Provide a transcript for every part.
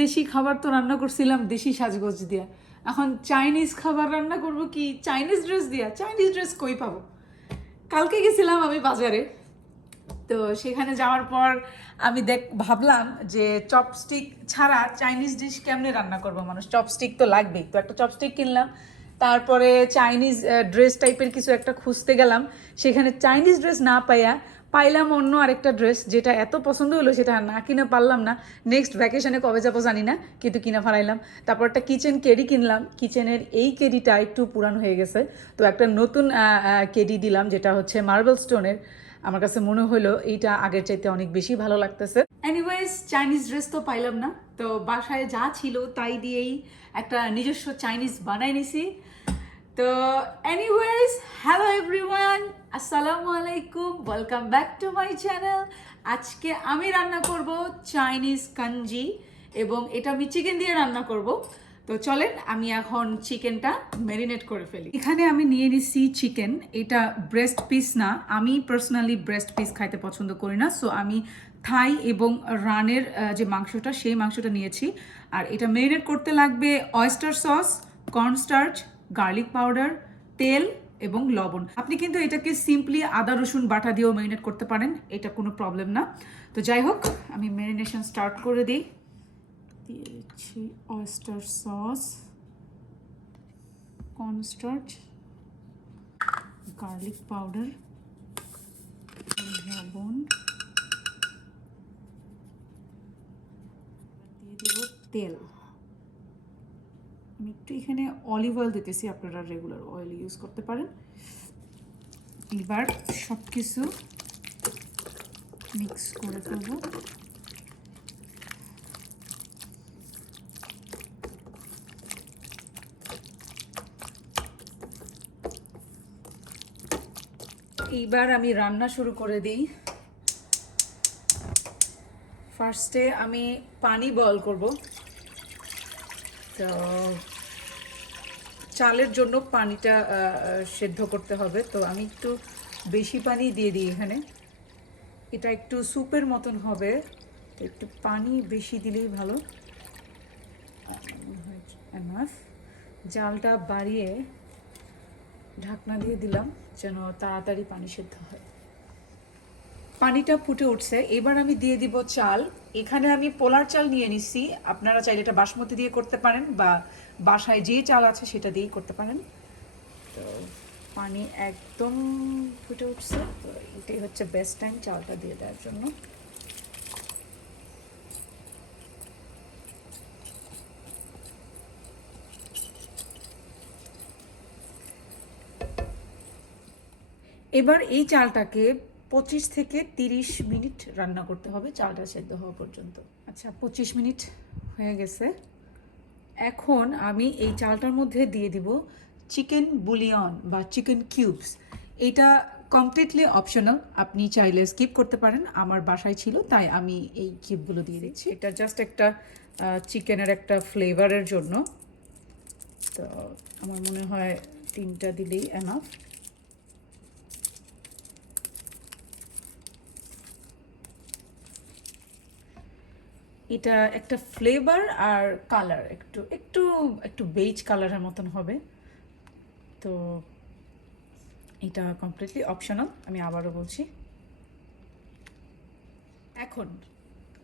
দেশি খাবার তো রান্না করছিলাম, দেশি সাজগোজ দিয়া। এখন চাইনিজ খাবার রান্না করব কি চাইনিজ ড্রেস দিয়া? চাইনিজ ড্রেস কই পাবো? কালকে গেছিলাম আমি বাজারে, তো সেখানে যাওয়ার পর আমি দেখ, ভাবলাম যে চপস্টিক ছাড়া চাইনিজ ডিশ কেমনে রান্না করব? মানুষ, চপস্টিক তো লাগবেই। তো একটা চপস্টিক কিনলাম, তারপরে চাইনিজ ড্রেস টাইপের কিছু একটা খুঁজতে গেলাম। সেখানে চাইনিজ ড্রেস না পাইয়া পাইলাম অন্য আরেকটা ড্রেস যেটা এত পছন্দ হলো সেটা না কিনে পারলাম না। নেক্সট ভ্যাকেশনে কবে যাব জানি না, কিন্তু কিনা ফারাইলাম তারপর একটা কিচেন কেডি কিনলাম। কিচেনের এই কেডিটা একটু পুরান হয়ে গেছে। তো একটা নতুন কেডি দিলাম, যেটা হচ্ছে মার্বেল স্টোনের আমার কাছে মনে হলো এইটা আগের চাইতে অনেক বেশি ভালো লাগতেছে। এনিওয়েজ চাইনিজ ড্রেস তো পাইলাম না। তো বাসায় যা ছিল তাই দিয়েই একটা নিজস্ব চাইনিজ বানাই নিছি। তো এনিওয়েজ হ্যালো এভরিওয়ান আসসালামু আলাইকুম welcome back to my channel আজকে আমি রান্না করব চাইনিজ কাঞ্জি এবং এটা আমি চিকেন দিয়ে রান্না করব। তো চলেন, আমি এখন চিকেনটা ম্যারিনেট করে ফেলি। এখানে আমি নিয়ে নিছি চিকেন এটা ব্রেস্ট পিস না। আমি পার্সোনালি ব্রেস্ট পিস খাইতে পছন্দ করি না সো আমি থাই এবং রানের যে মাংসটা, সেই মাংসটা নিয়েছি। আর এটা ম্যারিনেট করতে লাগবে oyster sauce cornstarch garlic powder তেল এবং লবণ। আপনি কিন্তু এটাকে সিম্পলি আদা, রসুন বাটা দিয়েও ম্যারিনেট করতে পারেন, এটা কোনো প্রবলেম না। তো যাই হোক, আমি ম্যারিনেশন স্টার্ট করে দিই। দিয়ে দিচ্ছি oyster sauce cornstarch garlic powder লবণ। তেল। আমি একটু এখানে অলিভ অয়েল দিতেছি, আপনারা রেগুলার অয়েল ইউজ করতে পারেন। এবার সব কিছু মিক্স করে ফেলব। এইবার আমি রান্না শুরু করে দিই। ফার্স্টে আমি পানি বয়ল করব। তো চালের জন্য পানিটা সেদ্ধ করতে হবে। তো আমি একটু বেশি পানি দিয়ে দিই এখানে। এটা একটু স্যুপের মতন হবে। একটু পানি বেশি দিলেই ভালো। জালটা বাড়িয়ে ঢাকনা দিয়ে দিলাম যেন তাড়াতাড়ি পানি সেদ্ধ হয়। পানিটা ফুটে উঠছে। এবার আমি দিয়ে দিব চাল। এখানে আমি পোলার চাল নিয়ে নিছি আপনারা চাইলে এটা বাসমতি দিয়ে করতে পারেন বা বাসায় যে চাল আছে সেটা দিয়েই করতে পারেন। তো পানি একদম ফুটে উঠছে। তো এটাই হচ্ছে বেস্ট টাইম চালটা দিয়ে দেওয়ার জন্য। এবার এই চালটাকে পঁচিশ থেকে তিরিশ মিনিট রান্না করতে হবে চালটা সেদ্ধ হওয়া পর্যন্ত। আচ্ছা পঁচিশ মিনিট হয়ে গেছে। এখন আমি এই চালটার মধ্যে দিয়ে দিব চিকেন বুলিয়ন বা চিকেন কিউবস। এটা কমপ্লিটলি অপশনাল আপনি চাইলে স্কিপ করতে পারেন আমার বাসায় ছিল তাই আমি এই কিউবগুলো দিয়ে দিচ্ছি। এটা জাস্ট একটা চিকেনের একটা ফ্লেভারের জন্য। তো আমার মনে হয় তিনটা দিলেই এনাফ এটা একটা ফ্লেভার আর কালার একটু একটু একটু বেজ কালারের মতন হবে। তো এটা কমপ্লিটলি অপশনাল আমি আবারও বলছি। এখন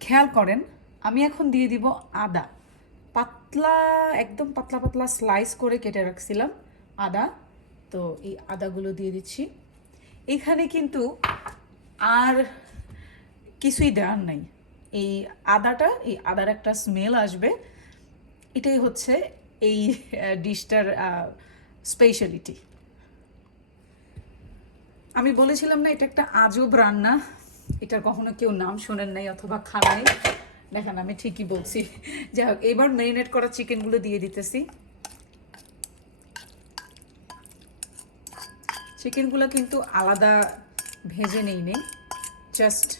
খেয়াল করেন, আমি এখন দিয়ে দিব আদা। পাতলা, একদম পাতলা পাতলা স্লাইস করে কেটে রাখছিলাম আদা। তো এই আদাগুলো দিয়ে দিচ্ছি। এখানে কিন্তু আর কিছুই দেওয়ার নাই। এই আদাটা, এই আদার একটা স্মেল আসবে। এটাই হচ্ছে এই ডিশটার স্পেশালিটি আমি বলেছিলাম না, এটা একটা আজব রান্না। এটার কখনো কেউ নাম শোনেন নাই অথবা খান নাই দেখেন, আমি ঠিকই বলছি। যাই হোক, এবার ম্যারিনেট করা চিকেনগুলো দিয়ে দিতেছি। চিকেনগুলো কিন্তু আলাদা ভেজে নেই নেই জাস্ট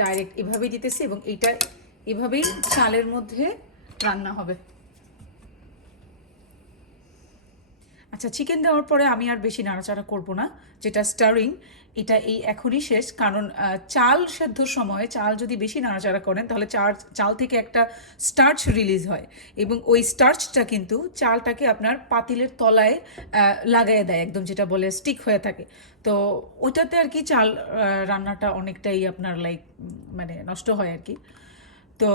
ডাইরেক্ট এভাবেই দিতেছি এবং এইটা এভাবেই চালের মধ্যে রান্না হবে। আচ্ছা চিকেন দেওয়ার পরে আমি আর বেশি নাড়াচাড়া করব না, যেটা স্টারিং এটা এই এখনই শেষ, কারণ চাল সেদ্ধর সময় চাল যদি বেশি নাড়াচাড়া করেন, তাহলে চাল চাল থেকে একটা স্টার্চ রিলিজ হয় এবং ওই স্টার্চটা কিন্তু চালটাকে আপনার পাতিলের তলায় লাগাইয়ে দেয়, একদম যেটা বলে স্টিক হয়ে থাকে। তো ওইটাতে আর কি চাল রান্নাটা অনেকটাই আপনার লাইক মানে নষ্ট হয় আর কি। তো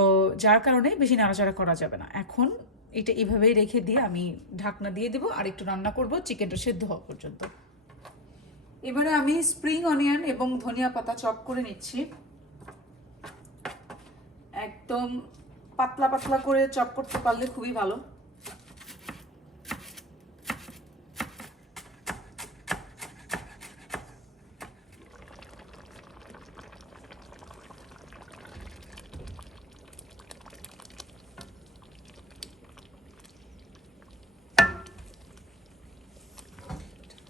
যার কারণে বেশি নাড়াচাড়া করা যাবে না। এখন এটা এভাবেই রেখে দিয়ে আমি ঢাকনা দিয়ে দেবো আর একটু রান্না করব চিকেনটা সেদ্ধ হওয়া পর্যন্ত। এবারে আমি স্প্রিং অনিয়ন এবং ধনিয়া পাতা চপ করে নিচ্ছি। একদম পাতলা পাতলা করে চপ করতে পারলে খুবই ভালো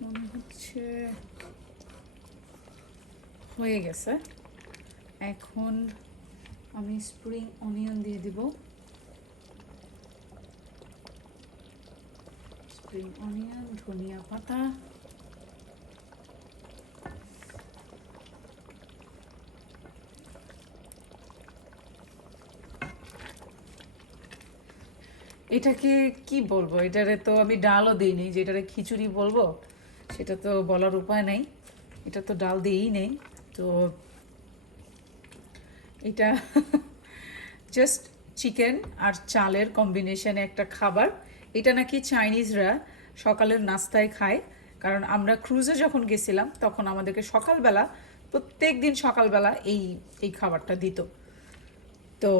মনে হচ্ছে হয়ে গেছে। এখন আমি স্প্রিং অনিয়ন দিয়ে দিব। স্প্রিং অনিয়ন ধনিয়া পাতা। এটাকে কি বলব? এটারে তো আমি ডালও দিইনি যে এটারে খিচুড়ি বলব, সেটা তো বলার উপায় নেই। এটা তো ডাল দিয়েই নেই। তো এটা জাস্ট চিকেন আর চালের কম্বিনেশানে একটা খাবার। এটা নাকি চাইনিজরা সকালের নাস্তায় খায়, কারণ আমরা ক্রুজে যখন গেছিলাম, তখন আমাদেরকে সকালবেলা, প্রত্যেক দিন সকালবেলা এই এই খাবারটা দিত। তো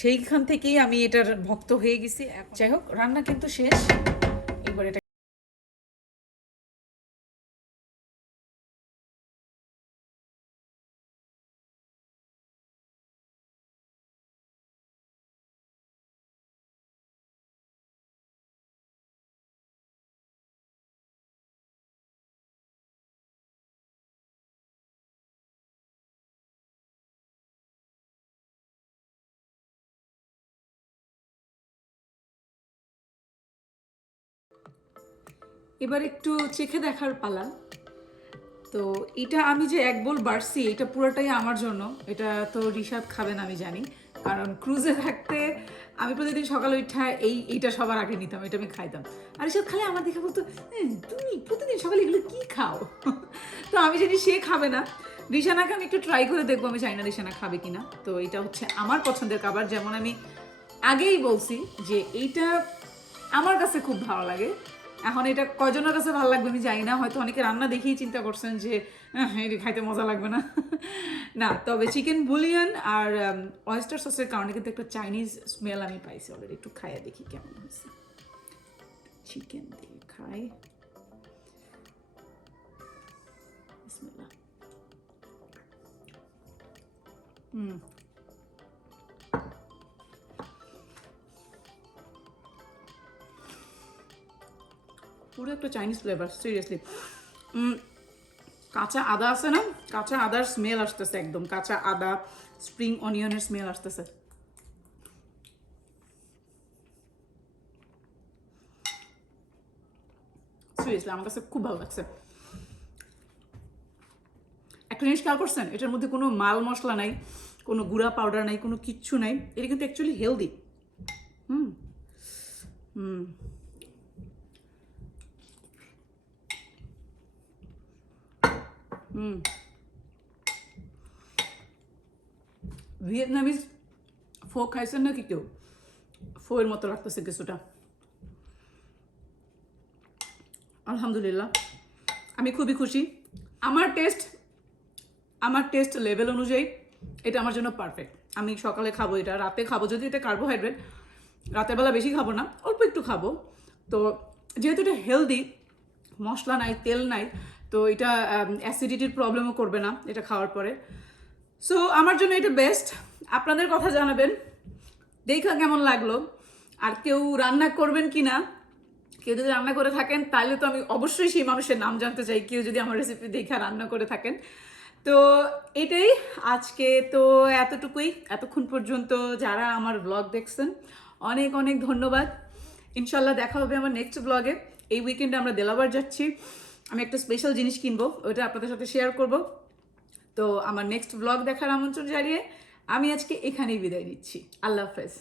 সেইখান থেকেই আমি এটার ভক্ত হয়ে গেছি। যাই হোক, রান্না কিন্তু শেষ। এবার একটু চেখে দেখার পালা। তো এটা আমি যে এক বোল বাড়ছি এটা পুরোটাই আমার জন্য। এটা তো ঋষাদ খাবেন আমি জানি। কারণ ক্রুজে থাকতে আমি প্রতিদিন সকালে উঠা এই এইটা সবার আগে নিতাম এটা আমি খাইতাম। আর ঋষাদ খালে আমার দেখে বলতো "হ্যাঁ, তুমি প্রতিদিন সকালে এগুলো কি খাও? তো আমি জানি সে খাবে না। রিশানাকে আমি একটু ট্রাই করে দেখব আমি চাই না রিশানা খাবে কিনা। তো এটা হচ্ছে আমার পছন্দের খাবার। যেমন আমি আগেই বলছি যে এইটা আমার কাছে খুব ভালো লাগে। এখন এটা কয়জনের কাছে ভালো লাগবে আমি জানি না। হয়তো অনেকে রান্না দেখেই চিন্তা করছেন যে "আহ, এটা খাইতে মজা লাগবে না। না তবে চিকেন বুলিয়ন আর অয়েস্টার সসের কারণে কিন্তু একটা চাইনিজ স্মেল আমি পাইছি অলরেডি একটু খাইয়া দেখি কেমন হয়েছে। চিকেন দিয়ে খাই। হুম পুরো একটা চাইনিজ ফ্লেভার সিরিয়াসলি কাঁচা আদা আছে না? কাঁচা আদার স্মেল আসতেছে একদম। কাঁচা আদা স্প্রিং অনিয়নের স্মেল আসতেছে। সিরিয়াসলি আমার কাছে খুব ভালো লাগছে। একটা জিনিস খেয়াল করছেন? এটার মধ্যে কোনো মাল মশলা নাই, কোনো গুঁড়া পাউডার নাই, কোনো কিচ্ছু নাই। এটা কিন্তু অ্যাকচুয়ালি হেলদি হুম। হুম। হুম ভিয়েতনামিজ ফো খাইছেন নাকি কেউ ফোয়ের মতো লাগতেছে কিছুটা আলহামদুলিল্লাহ আমি খুবই খুশি আমার টেস্ট আমার টেস্ট লেভেল অনুযায়ী এটা আমার জন্য পারফেক্ট আমি সকালে খাব এটা রাতে খাব যদি এটা কার্বোহাইড্রেট রাতের বেলা বেশি খাব না অল্প একটু খাব তো যেহেতু এটা হেলদি মশলা নাই তেল নাই তো এটা অ্যাসিডিটির প্রবলেমও করবে না এটা খাওয়ার পরে। সো আমার জন্য এটা বেস্ট আপনাদের কথা জানাবেন। দেখা কেমন লাগল? আর কেউ রান্না করবেন কি না? কেউ যদি রান্না করে থাকেন, তাহলে তো আমি অবশ্যই সেই মানুষের নাম জানতে চাই। কেউ যদি আমার রেসিপি দেখে রান্না করে থাকেন। তো, এটাই আজকে। তো, এতটুকুই। এতক্ষণ পর্যন্ত যারা আমার ব্লগ দেখছেন, অনেক অনেক ধন্যবাদ। ইনশাল্লাহ দেখা হবে আমার নেক্সট ব্লগে এই উইকেন্ডে আমরা দেলাবার যাচ্ছি। আমি একটা স্পেশাল জিনিস কিনবো, ওটা আপনাদের সাথে শেয়ার করব। তো আমার নেক্সট ব্লগ দেখার আমন্ত্রণ জানিয়ে আমি আজকে এখানেই বিদায় নিচ্ছি। আল্লাহ হাফেজ।